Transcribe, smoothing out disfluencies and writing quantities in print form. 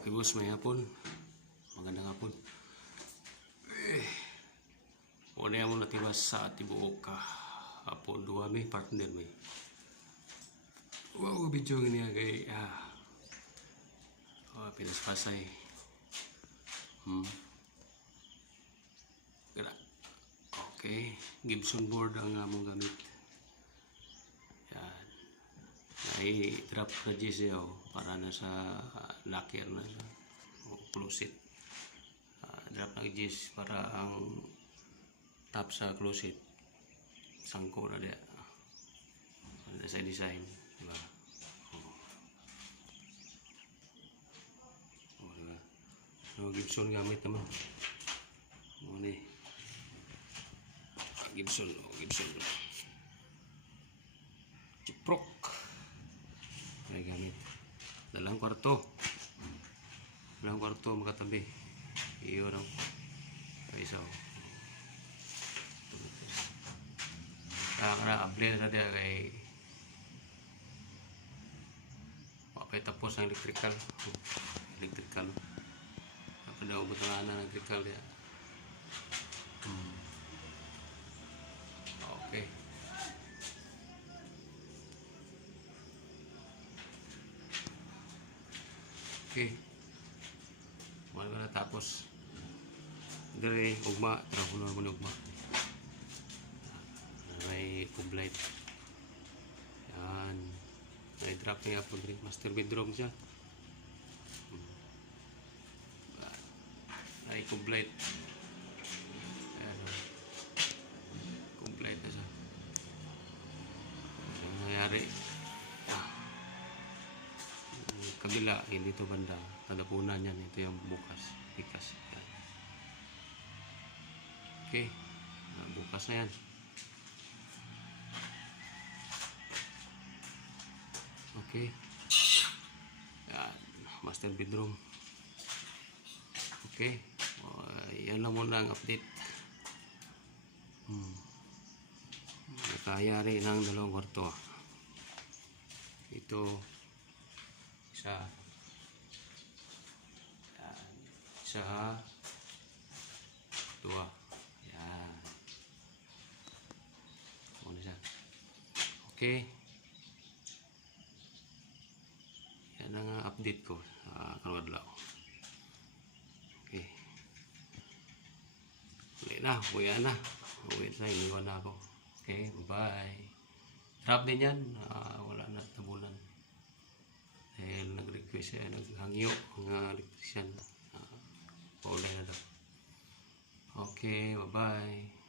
Okay boss, may hapon. Magandang hapon. Una mo natiwas sa tibuok ka. Hapon dua may partner may. Wow, video gini kay pinas pasay. Kaya. Okay, Gibson board ang among gamit. Yan. Ay drop na siya para na sa locker na sa closet. Drop na gis para ang top sa closet sangko na dia. Ada sa design, diba? Diba? So, Gibson gamit naman. Ni Gibson. Ciprok. May gamit. Dalang kwarto makatabi. Iyo lang. Isaw. Karena update na dia kay mapay tapos ang electrical. Apa daw butuhan na electrical dia. Okay. Wala na tapos. Dari ugma, trabaho na mo ugma. May publight. Yan. May drop niya po rin. Master bedroom siya. May publight. Ayan. Publight na siya. Ang nangyari. Kabila, hindi ito banda. Tadapunan yan. Ito yung bukas. Pikas. Yan. Okay. Bukas na yan. Okay. Yan. Master bedroom. Okay. Yan lang muna ang update. Nakayari ng dalawang kwarto. Ito. Isa. Yan. Isa. Dua. Yan. Muna siya. Okay. Yan ang update ko karong adlaw. Okay. Uwi na. Iniwan na ako. Okay, bye. Drop din yan. Wala na tabunan. Dahil nag-request siya, naghangyo ang electrician. Paulay na daw. Okay, bye-bye.